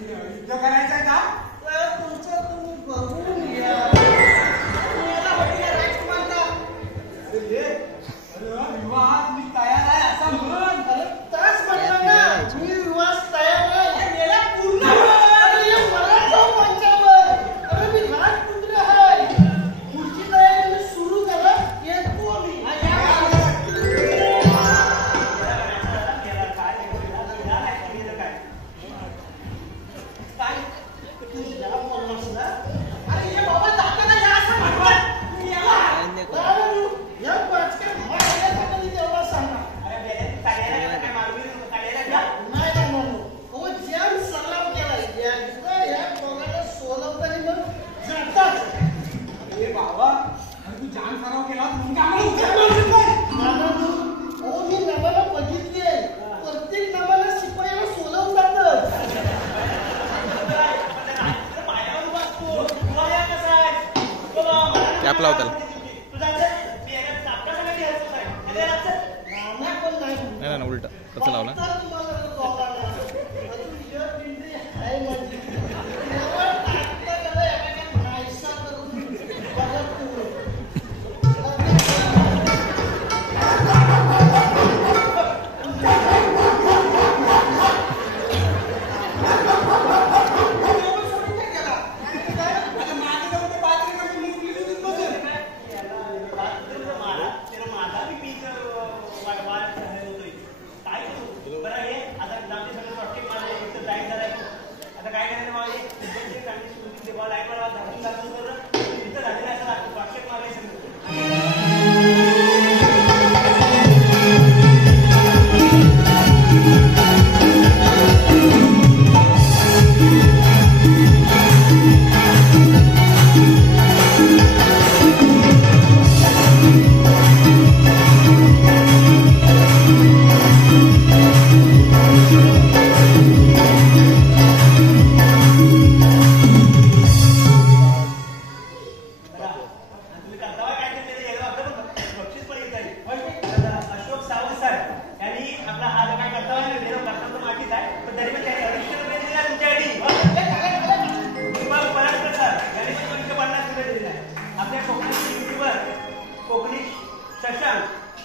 युद्ध करायचं का? तुमचं तुम्ही बघून या. विवाहात मी तयार आहे असं म्हण. तास म्हटलं ना मी विवास तयार आहे. गेला पूर्ण मंचावर. अरे मी राजपुत्र आहे. पुढची तयारी मी सुरू करा. येतो मी. अरे हे बाबा दाखवा ना या असं म्हणतात. या पाचक्या माझ्यासाठी तेव्हा सांगा. नाही ना म्हणू. हो ज्या सराव केला एकदा या दोघांना सोलवताना मग जातात. अरे बाबा तू जाम सराव केला तुम्ही आम्हाला उद्या मारत नाही. हो मी नवाला बघितली आहे. प्रत्येक नवाला शिपायाला सोलवतातच. कॅप लावताल नाही ना उलट तसं लावलं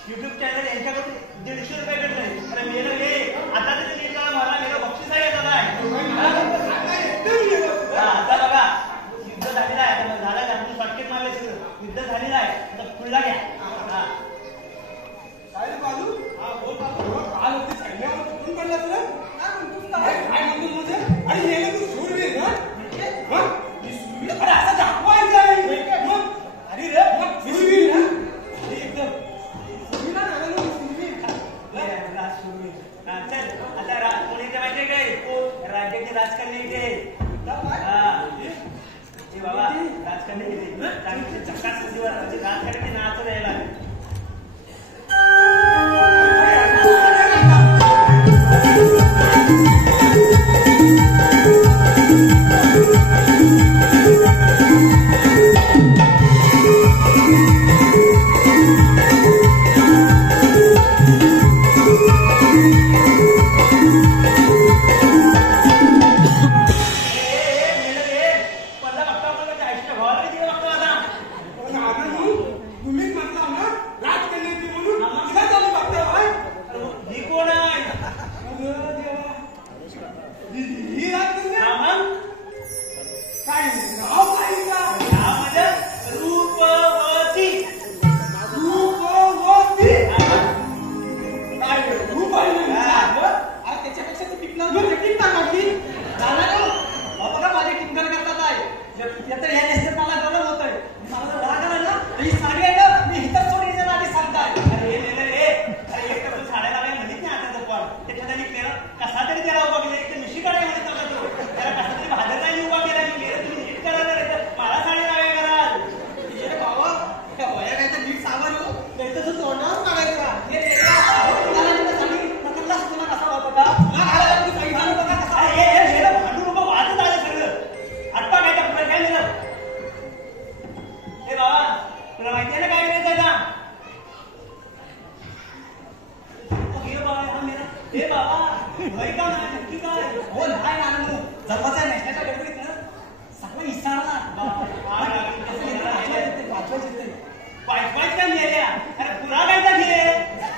YouTube चॅनल यांच्याकडून 150 रुपये भेटले. अरे मेलं हे आता तरी नीटला मला मेलं बक्षीस आहे येतात आहे. आता बघा युद्ध झालेलं आहे. झालं का तुम्ही शॉर्टकट मारले सगळं. युद्ध झालेलं आहे. आता फुलला घ्या. काय बाजू? हा बोल बाजू. काल होते सैन्यावर कुठून पडला तुला? काय म्हणतो काय म्हणतो म्हणजे? अरे हे तू सूरवीर ना? मी सूरवीर? अरे असं दाखवायचं आहे. मग अरे रे मग सूरवीर ना? एकदम राज्याचे राजकारणी इथे बाबा राजकारणी इथे चक्का संधीवर राजकारणी नाच राहिला. तुम्हीच म्हटला ना होय का नाही नक्की काय हो नाही नानू जन्माचा नेसण्याच्या गडबडीत ना सगळं विसरला वाईट काय मेल्या अरे पुरा कायचा घे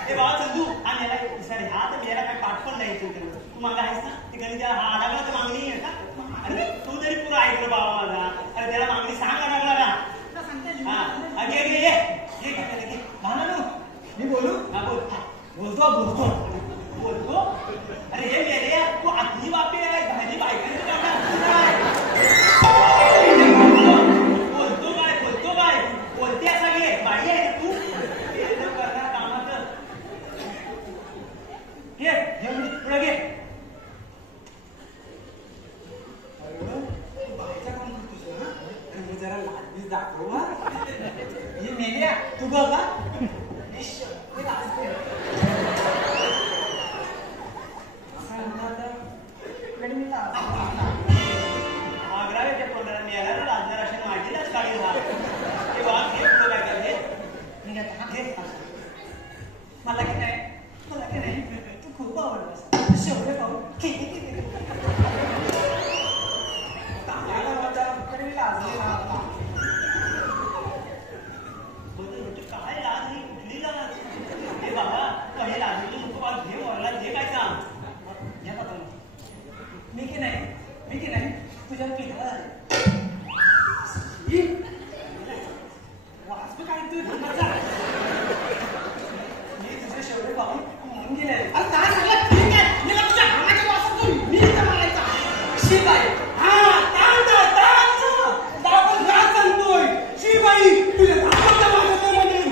ते बाबा चंदू हा मेला सर हा तर मेला काय पाठ पण नाही तू मागा आहेस ना ती गणित हा अडगला तर मागणी आहे का अरे तू जरी पुरा ऐकलं बाबा माझा अरे त्याला मागणी सांग अडगला का हा घे घे घे नानू मी बोलू हा बोल बोलतो बोलतो अरे हे मेले तू आतली बापी आहे भाजी बायकांची काढणार बोलतो काय बोलते असा घे बाई आहे तू करणार कामाचं घे पुढे घे बाहेरच्या काम करतोस ना आणि जरा लाजबीज दाखव हा हे मेल्या तू बघ का आग्राच्या तोंडाला मिळाला ना राजदार अशी माझीलाच काढी राहा ते बाबा घे पुढं काय काय घे मला की नाही तू खूप आवडलास शेवटे पाहू काय लाज ही कुठली लाज हे बाबा काही लाजली नको बाबा घे वरला घे काय काम मी की नाही तुझ्या पिढ्या वाचप काय तू मी तुझे शेवटे पाहून म्हणून गेले अरे काय सांगलं ठीक आहे मी तुझ्या हाणाच्या वाचतो मी इथं मारायचा शिबाई हा दाखव घरात सांगतोय शिबाई तुझ्या दाखवता मागतोय म्हणून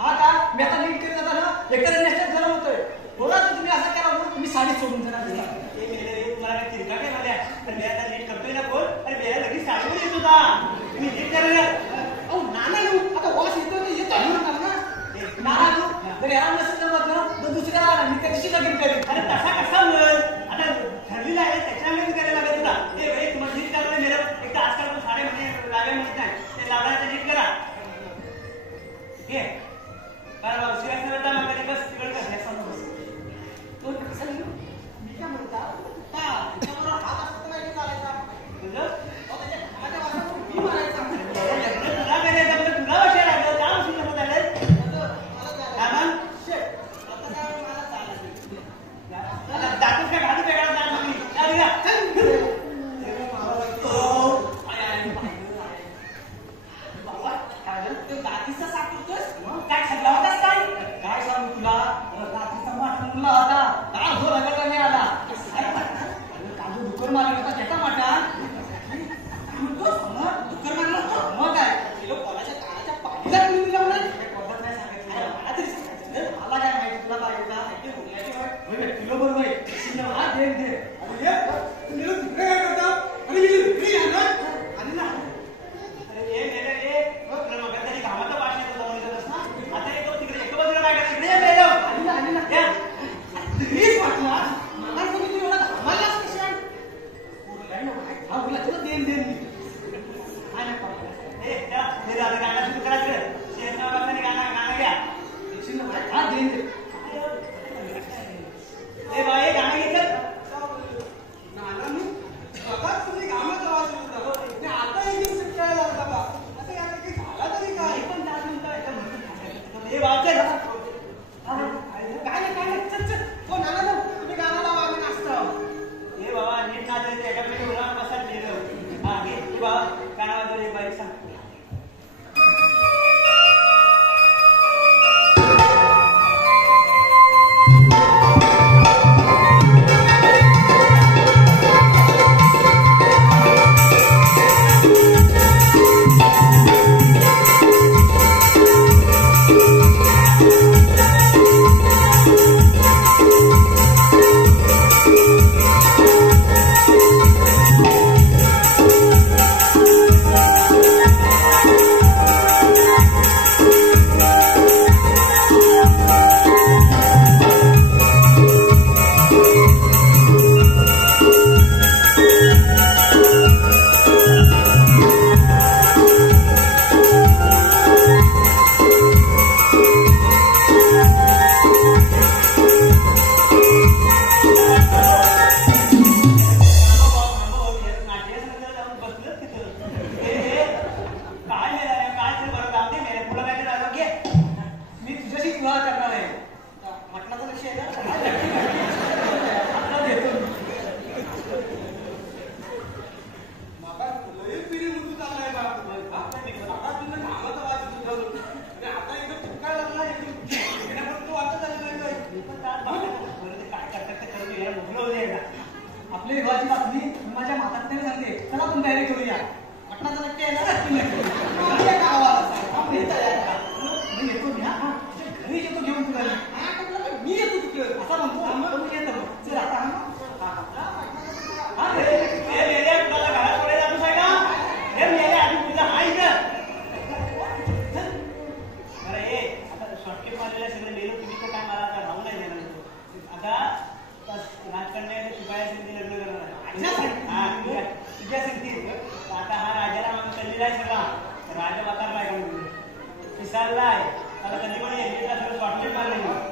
हा का मी आता नीट करीत होता ना एकदा नेस्टात गरम होतोय बोला तर तुम्ही असं केला म्हणून मी साडी सोडून जाणार ते मेले रे तुम्हाला काय तिरका काय मला तर मी आता नीट करतोय ना बोल अरे मेला लगेच साडीवर येत होता मी नीट करायला अहो नाना आता वास येतो ते येतो नाना जर याला नसेल जमत ना तर दुसऱ्याला आणा मी त्याच्याशी लगीन करेन अरे तसा कसा म्हण आता ठरलेला आहे त्याच्यामध्ये करायला लागेल तुला ते एक तुम्हाला नीट करायला मेलं एक तर आजकाल पण साडे म्हणजे लागायला म्हणत नाही ते लावडायचं नीट करा घे बरं बाबा शिवाय सरळ मग कधी बस तिकडे कर तो कसं मी काय म्हणता त्याच्याबरोबर हात असतो नाही चालायचा तुझं त्याच्या हाताच्या वासात मी मारायचा तुला करायचं बरं तुला वाटायला लागलं का उशीर होत आलं दातच काय घालू वेगळा जाण तुम्ही दातीचा सापडतोस काय सगळा होतास काय सांगू तुला दातीचा माठ मुलला होता काय हो रगडला नाही आला काजू डुकर मारला होता त्याचा माठा डुकर मारला होता मग काय कोणाच्या काळाच्या पाठीला तुम्ही दिला म्हणा पद्धत नाही सांगितलं मला तरी सांगायचं मला काय माहिती तुला पाहिजे का किलो बरोबर हा दे अरे तुम्ही तिकडे काय करता अरे इकडे या ना आणि ना अरे ये मेलं ये तुला मग तरी घामाचा वास येतो जाऊन येतोस ना आता येतो तिकडे एका बाजूला काय करायचं इकडे मेलं आणि ना या हीच वाटला मला तुम्ही तुम्ही एवढा घामालाच कशा हा बोला तुला देन मी हा ना ए त्या हे झालं गाणं सुरू करा तिकडे शेरनाबाबांनी गाणं घ्या हा देन ए बाई गाणं घेतलं नाना मी मेल्या मोकळं होते आपल्या विवाहाची बातमी माझ्या म्हातारतीने सांगते. चला आपण तयारी करूया. मटणाचं नक्की आहे ना? माझ्या गावात आपण तयार करा. मी येतो मी हा. घरी येतो घेऊन तुला. मी येतो तिकडे असा म्हणतो. मी येतो. चल आता हा हे मेल्या तुला घरात पुढे जातो साहेब का हे मेल्या आधी तुझा हा इथं अरे हे आता शॉर्टकट मारलेला सगळं मेलो तुम्ही तर काय मला आता राहू नाही देणार आता राजकारण्याचे शिपाया संगती लग्न करणार हा तुझ्या संगती आता हा राजाला मागं चाललेला आहे सगळा राजा वातारलाय का म्हणजे पिसारलाय आता कधी पण येईल सगळं शॉर्टकट मारलं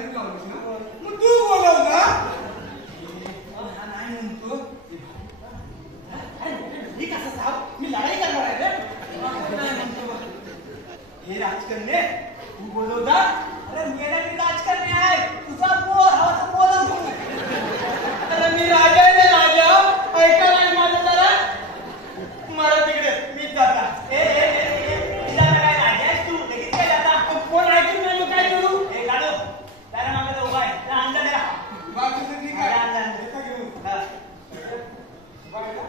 तू लावलीस ना मग तू बोलव ना हा नाही म्हणतो मी कसं साहेब मी लढाई करणार आहे रे नाही म्हणतो हे राजकारणे तू बोलवता अरे मेला मी राजकारणी आहे तुझा बोल हा तर बोलच घेऊन अरे मी राजा आहे रे राजा ऐका नाही माझं जरा मला तिकडे मीच जाता तिला काय राजा आहेस तू लगेच काय जाता कोण ऐकून नाही मग काय करू हे काढो त्याला मागे तो उभा आहे त्याला अंजा द्या बाकीचं ठीक आहे अंजा येता घेऊन हा. बघा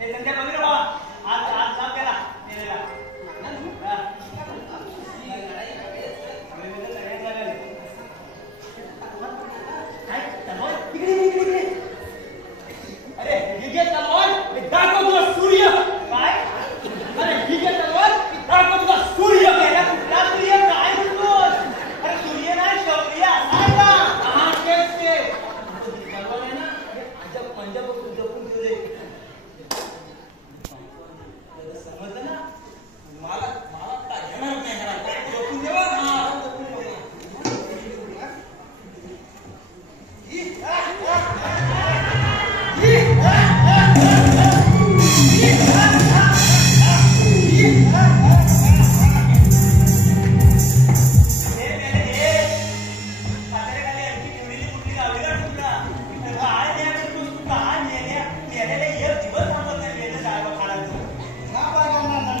हे संख्या कमी रे बाबा आज लाभ केला केलेला हा. काय तलवार? इकडे. अरे ही घे तलवार मी दाखव तुला सूर्य काय अरे ही घे तलवार मी दाखव तुला सूर्य याला कुठला सूर्य काय म्हणतोस अरे सूर्य नाही शौर्य असाय का हा तेच ते तलवार आहे ना हे अजब पंजाब जपून ठेवले समजलं ना मला काय घेणार नाही घरात जपून देवा हा जपून ठेवा. हे मेले हे म्हाताऱ्याखाली आणखी ठेवलेली कुठली गावली का तुला काय नाही करतोस तू काय मेलेला एक दिवस थांबत नाही मेलं साहेब खाण्याचं हा बघा ना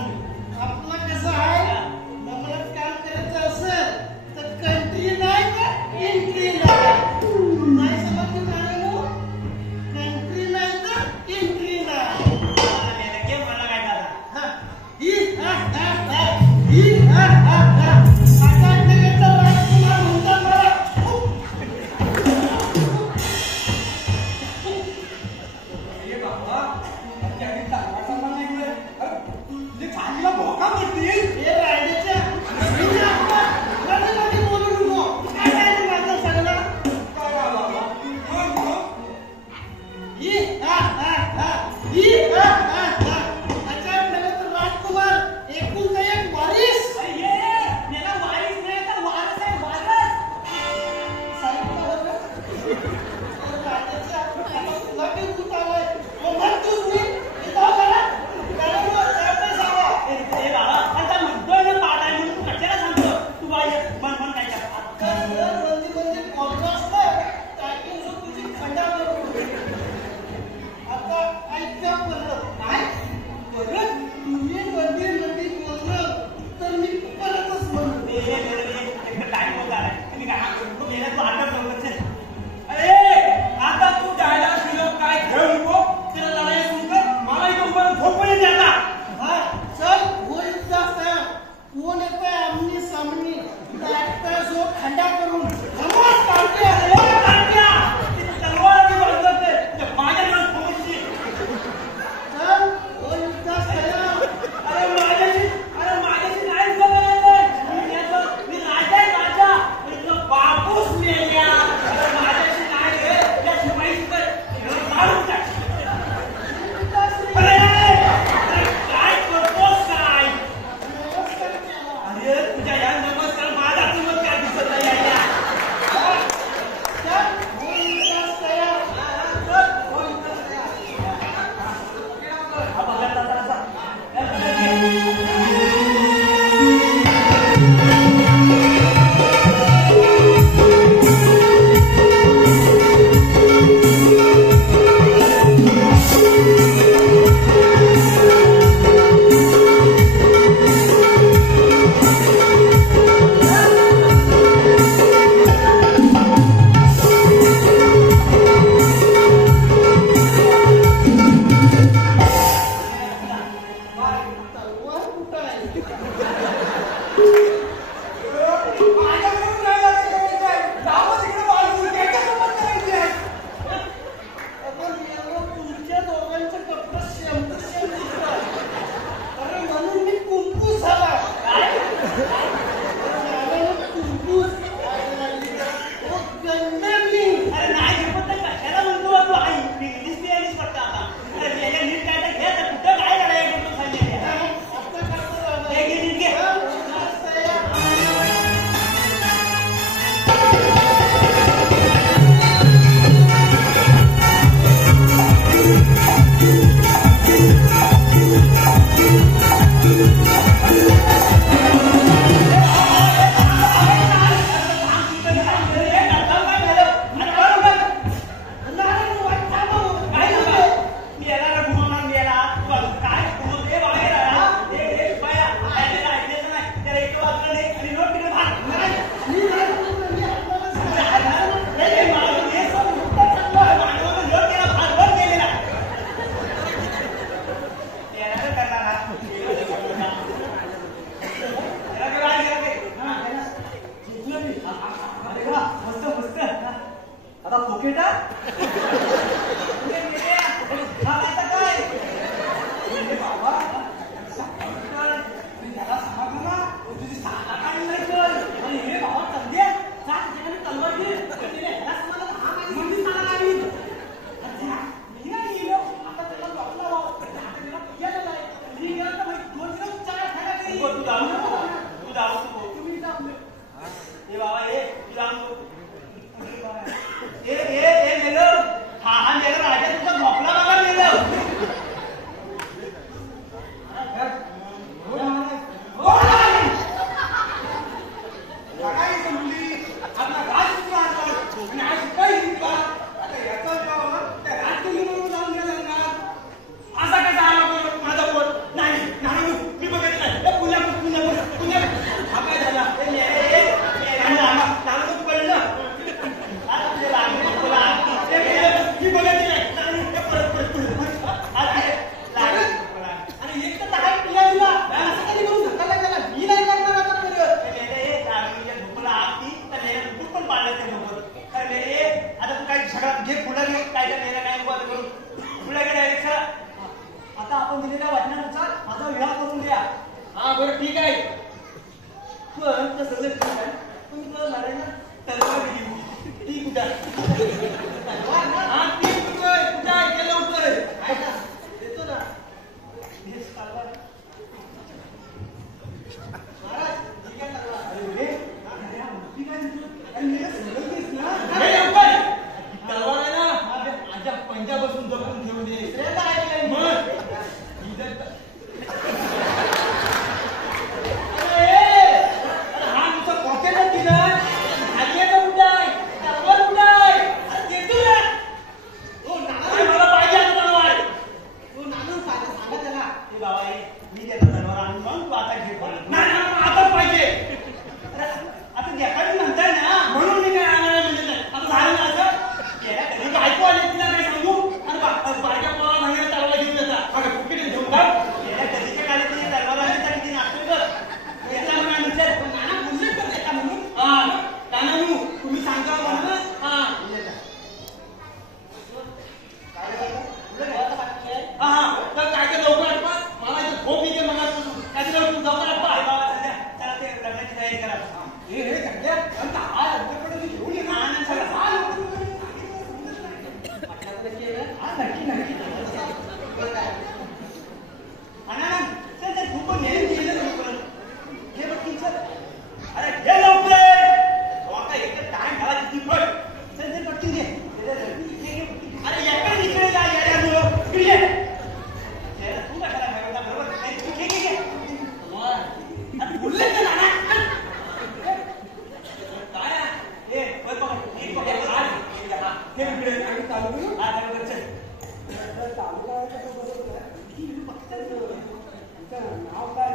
आपलं कसं आहे नम्रत काम करायचं असेल तर कंट्री नाही का एंट्री नाही समजून राहिलो कंट्री नाही तर एंट्री नाही मेलं घे मला काय झालं हा. आता जगाचा राजकुमार म्हणतात मला हे बाबा त्याने तलवार सामान नाही घेऊन अरे तुझे खालीला भोका पडतील हे रायडीच्या मध्ये बोलू नको काय आहे माझं सगळं काय बाबा मग राजकुमार एकुलता एक वारीस अरे ये मेला वारीस नाही तर वारस आहे वारस हे बाबा आता म्हणतोय ना पाठ आहे म्हणून तू कशाला सांगतो तू बाई मन काय तर मी परतच म्हणतो टाइम होता आहे मी काय तू मेला तू आटप लवकर चल अरे आता तू डायलॉग दिलो काय घेऊ नको तिला लढाई सुरू कर मला इथं उभं झोप येते आता हा चल होईल जास्त कोण येतोय आमनी सामनी एकटा जो खंडा करून धमाल काढते तलवार की बांधत ते माझ्या नाव पोहोचली चल होईल जास्त अरे माझ्याशी नाही बोलायचं मी राजा आहे राजा इथं बापूस मेल्या अरे माझ्याशी नाही रे त्या शिवाईच मारून टाक अरे काय करतोस काय अरे तुझ्या या नमस्कार माझा चमत्कार दिसत नाही यायला अरे वा मस्त मस्त आता पोकेटा काय बाबा त्याला सांगा ना तुझी साला काढली नाही तर आणि हे बाबा तंद्या तलवार घे म्हणजे साला काढली मी नाही गेलो आता त्याला डॉक्टर मी गेलो तर 2 दिवस चार खायला तरी तू जाऊ तुम्ही ए बाबा ए तू जाऊ ए मेलो हा मेलो राजा तुझा झोपला बाबा मेलो आता आपण दिलेल्या वचनानुसार माझा विवाह करून द्या. हा बरं ठीक आहे पण तसं ठीक आहे पण तुला लढायला तलवार दिली ती कुठं हा ती कुठं आहे केलं होतं देतो ना हेच तलवार महाराज ठीक आहे तलवार अरे ती काय तलवार आहे ना माझ्या पंजाबपासून जपून ठेवून दे मग हा तुझा पॉकेटच दिला भाग्याचा उडाय तलवार उडाय देतो ना मला पाहिजे आता तलवार तू नानून सांगा त्याला ते बाबा मी देतो तलवार आणून मग तू आता घे नाही आता पाहिजे आता देखाडी म्हणताय ना म्हणून मी काय आणणार म्हणजे नाही आता झालं ना असं गेल्या कधी बायको आली तिला काय सांगू आणि बायका पोळा सांगायला तलवार घेऊन येतात अगं फुकीट घेऊन जा गेल्या कधीच्या काळात तिने तलवार आणली तर ती नाटक कर याचा म्हणा विचार नाना बोलले तर त्याचा म्हणून हा नानू तुम्ही सांगा म्हणून हा हा तर काय ते लवकर आठवा मला इथे झोप येते मग काय ते लवकर आठवा चला ते लग्नाची तयारी करा हे सगळ्या हा लवकर घेऊन ये ना सगळं हा नक्की नक्की चल ते खूप नेहमी गेलं लवकर हे बघ की चल अरे हे लवकर आता एक टाइम झाला किती पण चल ते पटकन घे अरे एका इकडे जा यार इकडे तू कशाला भरवता बरोबर घे अरे बोलले तर नाना काय ए बघ बघ एक बघ हे इकडे आणि चालू करू हा चालू कर चल चालू करायचं बरोबर आहे नाव काय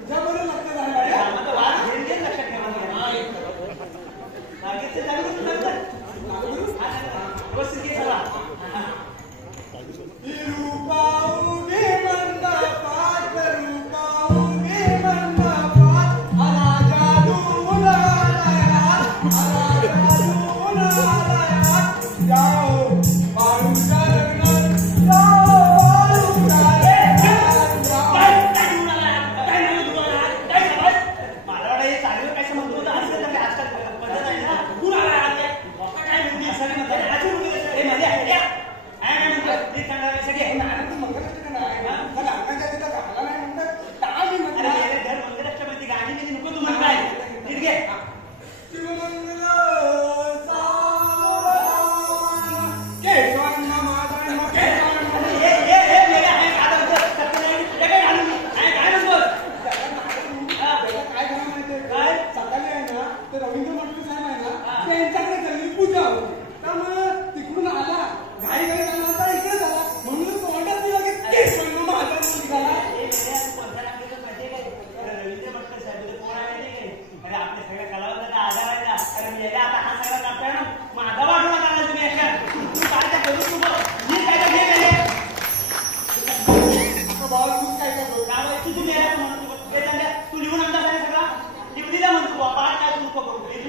तुझ्या बरोबर लक्ष झालं लक्षात ठेवा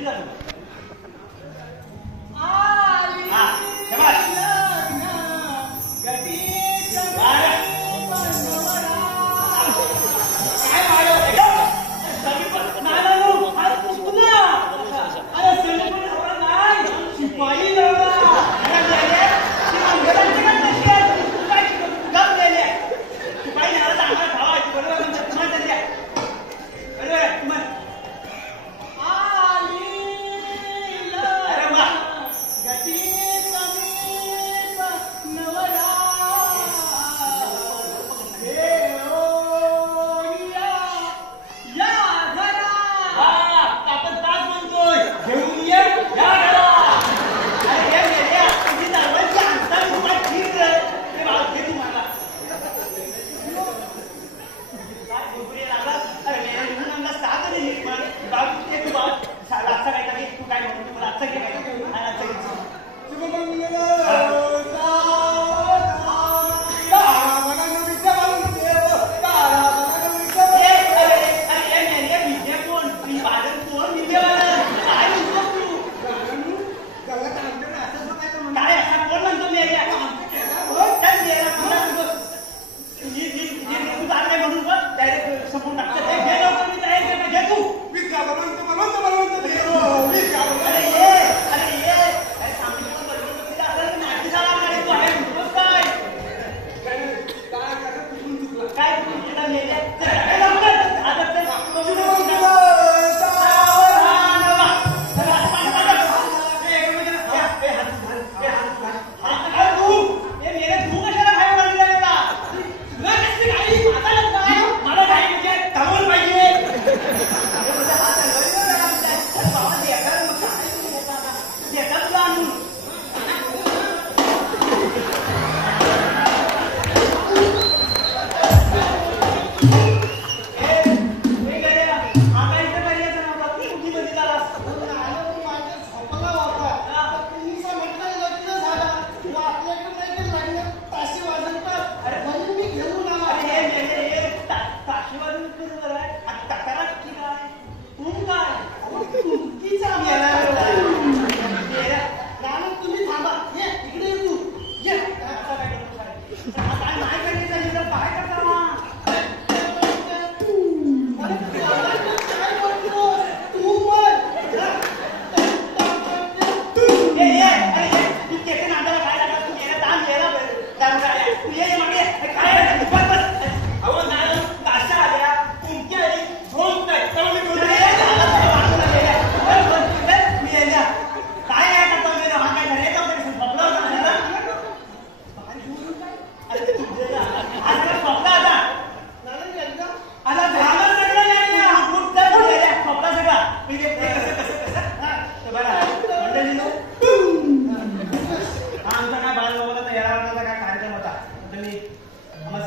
झालं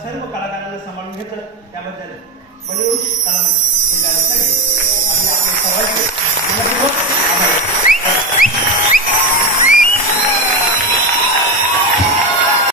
सर्व कलाकारांना सांभाळून घेतलं त्याबद्दल बळीव कलाकार आणि आपले